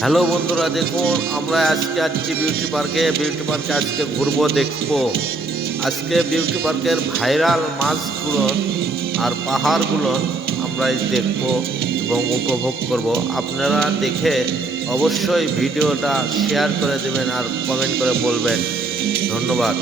Hello বন্ধুরা, দেখুন আমরা আজকে আসছি বিউটি পার্কে। আজকে ঘুরবো, দেখবো। আজকে বিউটি পার্কের ভাইরাল মাছগুলো আর পাহাড়গুলো আমরা দেখবো এবং উপভোগ করব। আপনারা দেখে অবশ্যই ভিডিওটা শেয়ার করে দেবেন আর কমেন্ট করে বলবেন। ধন্যবাদ।